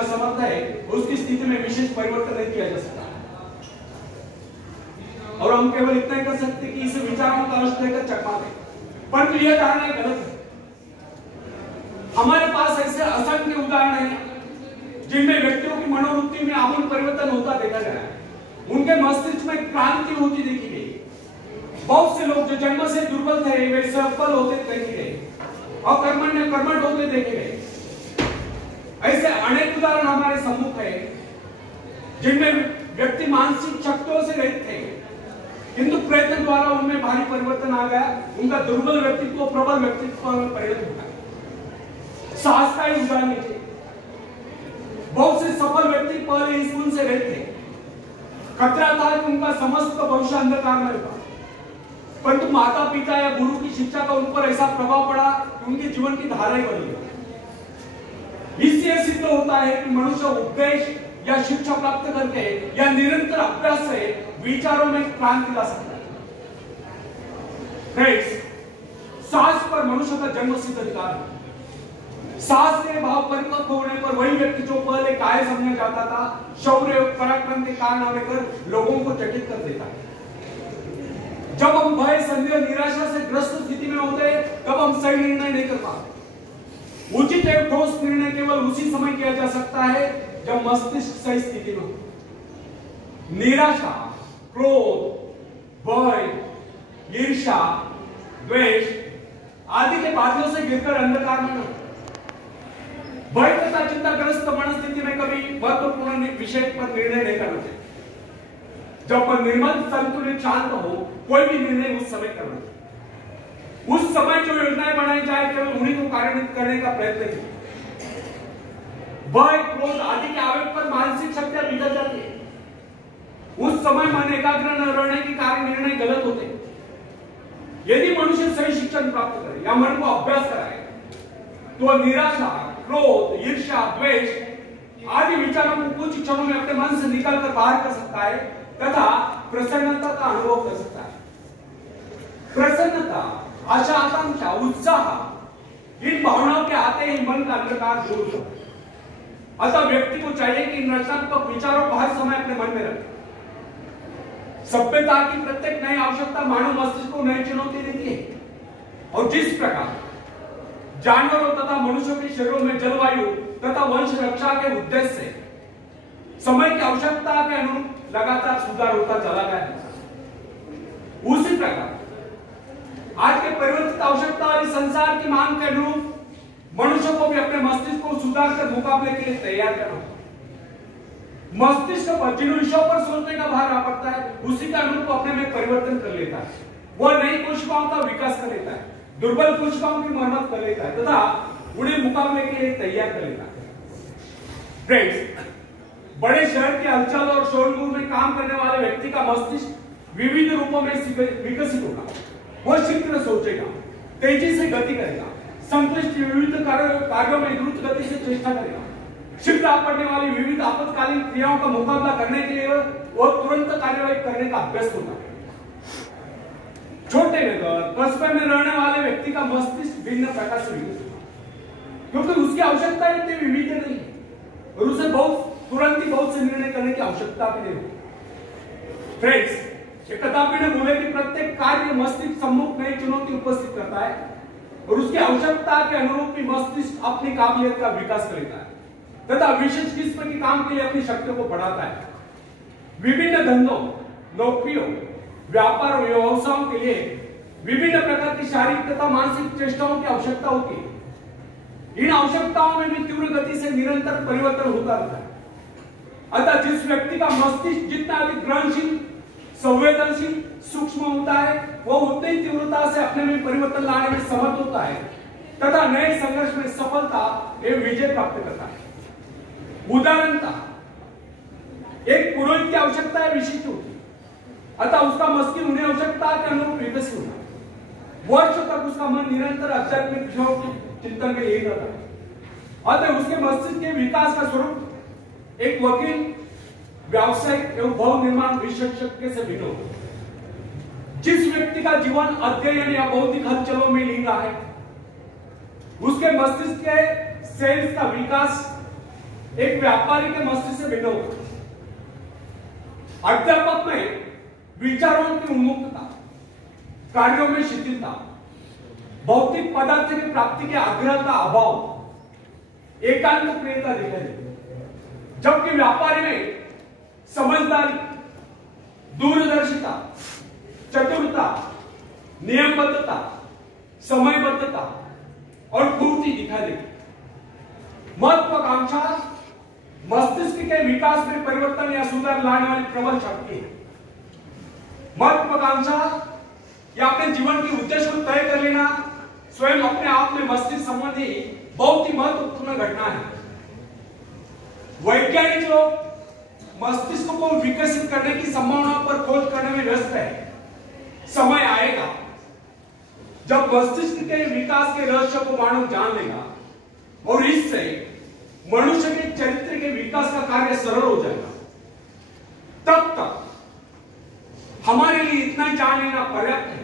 समर्थ है, उसकी स्थिति में विशेष परिवर्तन नहीं किया जा सकता। और हम केवल इतना ही कर सकते कि इस विचारों का अर्थ लेकर चकमा दें, परंतु यह धारणा गलत है। हमारे पास ऐसे असंख्य उदाहरण हैं जिनमें व्यक्तियों की मनोवृत्ति में आमूल परिवर्तन होता देखा गया है। उनके मस्तिष्क में क्रांति होती देखी गई। बहुत से लोग जो जन्म से दुर्बल थे वे सफल होते देखे गए और कर्मठ होते देखे गए। ऐसे अनेक उदाहरण हमारे सम्मुख है जिनमें व्यक्ति मानसिक शक्तियों से रहित थे, किंतु प्रयत्न द्वारा उनमें भारी परिवर्तन आ गया। उनका दुर्बल व्यक्तित्व प्रबल व्यक्तित्व में परिणत हो गया। साहस का ही उदाहरण लीजिए। बहुत से सफल व्यक्ति पहले इस गुण से रहित थे। खतरा था कि उनका समस्त भविष्य अंधकार में होगा, परंतु माता पिता या गुरु की शिक्षा का उन पर ऐसा प्रभाव पड़ा कि उनके जीवन की धारा ही बदल गई। इससे सिद्ध होता है कि मनुष्य उपदेश या शिक्षा प्राप्त करके या निरंतर अभ्यास से विचारों में क्रांति ला सकता है। फ्रेंड्स, साहस पर मनुष्य का जन्मसिद्ध अधिकार है। साहस के भाव परिपक्व होने पर वही व्यक्ति जो पहले काय समझा जाता था, शौर्य और पराक्रम के कारनामे कर लोगों को चकित कर देता है। जब हम भय, संदेह, निराशा से ग्रस्त स्थिति में होते हैं, तब हम सही निर्णय नहीं कर पाते। उचित एवं ठोस निर्णय केवल उसी समय किया जा सकता है जब मस्तिष्क सही स्थिति में हो। निराशा, क्रोध, भय, ईर्ष्या, द्वेष आदि के बादलों से गिरकर अंधकार में हो। भय तथा चिंताग्रस्त मनस्थिति में कभी महत्वपूर्ण विषय पर निर्णय नहीं करना चाहिए। जब मन निर्मल, संतुलित, शांत हो, कोई भी निर्णय उस समय करना चाहिए। उस समय जो योजनाएं बनाई जाए केवल उन्हीं को कार्यान्वित करने का प्रयत्न कीजिए। भय, क्रोध आदि के आवेग पर मानसिक शक्तियां बिगड़ जाती है। उस समय मन एकाग्र न रहने के कारण निर्णय गलत होते हैं। यदि मनुष्य सही शिक्षण प्राप्त करे या मन को अभ्यास कराए तो निराशा, क्रोध, ईर्ष्या, द्वेष आदि विचारों को कुछ क्षणों में अपने मन से निकालकर बाहर कर सकता है तथा प्रसन्नता का अनुभव कर सकता है। प्रसन्नता, आशा, आकांक्षा, उत्साह इन भावनाओं के आते ही मन का अंधकार दूर होता है। अतः व्यक्ति को चाहिए कि इन रचनात्मक विचारों को हर समय अपने मन में रखे। सभ्यता की प्रत्येक नई आवश्यकता मानव मस्तिष्क को नई चुनौती देती है। और जिस प्रकार जानवरों तथा मनुष्यों के शरीरों में जलवायु तथा वंश रक्षा के उद्देश्य से समय की आवश्यकता के अनुरूप लगातार सुधार होता चला गया है, उसी प्रकार आज के परिवर्तित आवश्यकता और संसार की मांग के अनुरूप मनुष्य को भी अपने मस्तिष्क को सुधार कर मुकाबले के लिए तैयार करना। मस्तिष्क पर जिन विषयों पर सोचने का भार आ पड़ता है उसी का अनुरूप अपने में परिवर्तन कर लेता है। वह नई कोशिकाओं का विकास कर लेता है, दुर्बल कोशिकाओं की मरम्मत कर लेता है तथा उन्हें मुकाबले के लिए तैयार कर लेता है। फ्रेंड्स, बड़े शहर के हलचल और शोरगुल में काम करने वाले व्यक्ति का मस्तिष्क विविध रूपों में विकसित होगा। वह शीघ्र सोचेगा, तेजी से गति करेगा, संक्लिष्ट विविध कार्यों में द्रुत गति से चेष्टा करेगा। शीघ्र आप पड़ने वाली विविध आपातकालीन क्रियाओं का मुकाबला करने के लिए वह तुरंत कार्यवाही करने का अभ्यास होगा। छोटे नगर, कस्बे में रहने वाले व्यक्ति का मस्तिष्क भिन्न प्रकार से विकसित होगा, क्योंकि उसकी आवश्यकता इतनी विविध नहीं है और उसे तुरंत ही बहुत से निर्णय करने की आवश्यकता भी नहीं। फ्रेंड्स, एक किताबी ने बोले कि प्रत्येक कार्य मस्तिष्क सम्मुख नई चुनौती उपस्थित करता है और उसकी आवश्यकता के अनुरूप ही मस्तिष्क अपनी काबिलियत का विकास करता है तथा विशेष किस्म के काम के लिए अपनी शक्तियों को बढ़ाता है। विभिन्न धंधों, नौकरियों, व्यापार और व्यवसायों के लिए विभिन्न प्रकार की शारीरिक तथा मानसिक चेष्टाओं की आवश्यकता होती है। इन आवश्यकताओं में भी तीव्र गति से निरंतर परिवर्तन होता रहता है। अतः जिस व्यक्ति का मस्तिष्क जितना अधिक ग्रहणशील, संवेदनशील, सूक्ष्म होता है वह उतनी तीव्रता से अपने में परिवर्तन लाने में समर्थ होता है तथा नए संघर्ष में सफलता एवं विजय प्राप्त करता है। उदाहरणतः एक पुरोहित की आवश्यकता विशिष्ट होती है, अतः उसका मस्तिष्क उन्हें आवश्यकता के अनुरूप विकसित होता है। वर्षों तक उसका मन निरंतर आध्यात्मिक विषयों के चिंतन में यही रहता है। अतः उसके मस्तिष्क के विकास का स्वरूप एक वकील, व्यावसायिक एवं भवन निर्माण विशेषज्ञ से भिन्न होता है। जिस व्यक्ति का जीवन अध्ययन या बौद्धिक हलचलों में लीन है उसके मस्तिष्क के सेल्स का विकास एक व्यापारी के मस्तिष्क से भिन्न होगा। अध्यापक में विचारों की उन्मुखता, कार्यों में शिथिलता, भौतिक पदार्थ की प्राप्ति के आग्रह का अभाव, एकांत प्रियता दिखाई देती। जबकि व्यापारी में समझदारी, दूरदर्शिता, चतुरता, नियमबद्धता, समयबद्धता और पूर्ति दिखाई देती। महत्वाकांक्षा मस्तिष्क के विकास में परिवर्तन या सुधार लाने वाली प्रबल शक्ति है। महत्वाकांक्षा या अपने जीवन के उद्देश्य को तय कर लेना स्वयं अपने आप में मस्तिष्क संबंधी बहुत ही महत्वपूर्ण घटना है। वैज्ञानिक लोग मस्तिष्क को विकसित करने की संभावना पर खोज करने में व्यस्त है। समय आएगा जब मस्तिष्क के विकास के रहस्य को मानव जान लेगा और इससे मनुष्य के चरित्र के विकास का कार्य सरल हो जाएगा। तब तक हमारे लिए इतना जान लेना पर्याप्त है।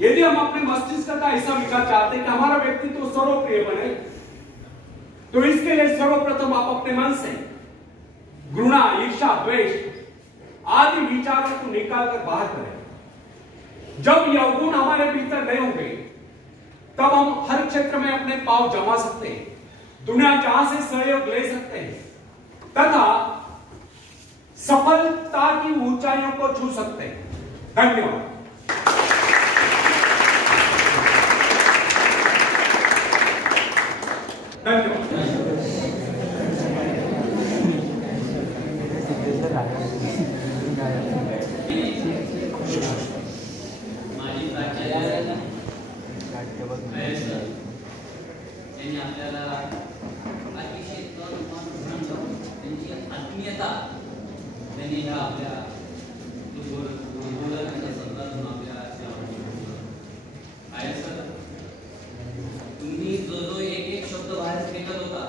यदि हम अपने मस्तिष्क का ऐसा विकास चाहते हैं कि हमारा व्यक्तित्व तो सर्वप्रिय बने, तो इसके लिए सर्वप्रथम आप अपने मन से घृणा, ईर्ष्या, द्वेष आदि विचारों को निकालकर बाहर करें। जब यह गुण हमारे भीतर नहीं होंगे, तब हम हर क्षेत्र में अपने पांव जमा सकते हैं, दुनिया जहां से सहयोग ले सकते हैं तथा सफलता की ऊंचाइयों को छू सकते हैं। धन्यवाद। माझी प्राचार्य त्यांनी आपल्याला अतिशय त्यांची आत्मीयता त्यांनी ह्या आपल्या बोलण्याच्या संदर्भातून आपल्या आहे सर, तुम्ही जो जो एक शब्द बाहेर फेकत होता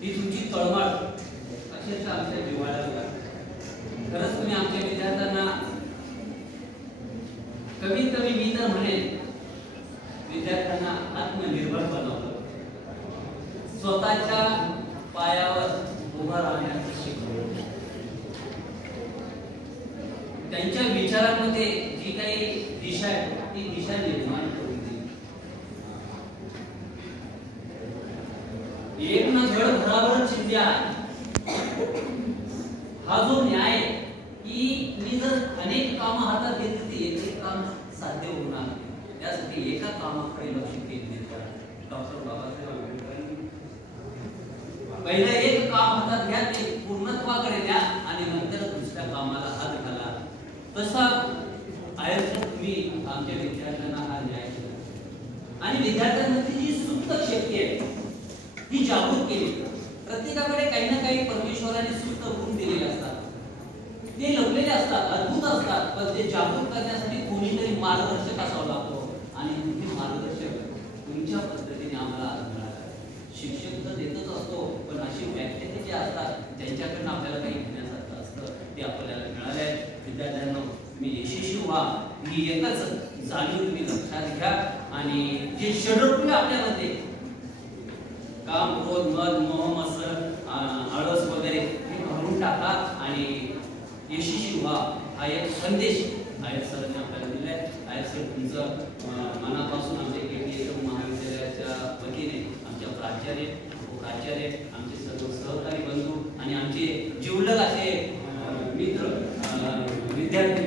ती तुमची तळमळ अक्षरशः आमच्या जिव्हाळ्याला लागली। खरंच तुम्ही आमच्या विद्यार्थ्यांना कमीत कमी मी तर म्हणेन विद्यार्थ्यांना आत्मनिर्भर बनवलं, स्वतःच्या पायावर उभं राहण्याचं शिकवलं, त्यांच्या विचारांमध्ये जी काही दिशा आहे ती दिशा निर्माण करून दिली। एक ना धड भराभर चिंध्या हा जो न्याय की मी जर अनेक कामं हातात घेतली एक काम साध्य होणार नाही, त्यासाठी एका कामाकडे लक्ष केंद्रित करा। डॉक्टर बाबासाहेब आंबेडकरांनी पहिलं एक काम हातात घ्या, ते पूर्णत्वाकडे द्या आणि नंतर दुसऱ्या कामाला हात घाला। तसा आयुष्यात तुम्ही आमच्या विद्यार्थ्यांना हा न्याय दिला आणि विद्यार्थ्यांमध्ये जी सुप्त शक्ती आहे ती जागृत केली। प्रत्येकाकडे काही ना काही परमेश्वराने सुप्त गुण दिलेले असतात, ते लपलेले असतात, अद्भुत असतात, पण ते जागृत करण्यासाठी कोणीतरी मार्गदर्शक असावा लागतो आणि तुम्ही मार्गदर्शक तुमच्या पद्धतीने आम्हाला मिळाला। शिक्षक तर देतच असतो, पण अशी व्याख्याते जे असतात त्यांच्याकडनं आपल्याला काही घेण्यासारखं असतं ते आपल्याला मिळाले आहे। विद्यार्थ्यांना तुम्ही यशस्वी व्हा ही एकच जाणीव तुम्ही लक्षात घ्या आणि जे षड्रूप आपल्यामध्ये काम, क्रोध, मद, मोह, मत्सर, आळस वगैरे हे भरून टाका आणि यशस्वी व्हा हा एक संदेश आयर सरांनी आपल्याला दिलाय। आयर सर तुमचं मनापासून आमच्या केटीएम महाविद्यालयाच्या वतीने आमच्या प्राचार्य आमचे सर्व सहकारी बंधू आणि आमचे जिवलग असे मित्र विद्यार्थी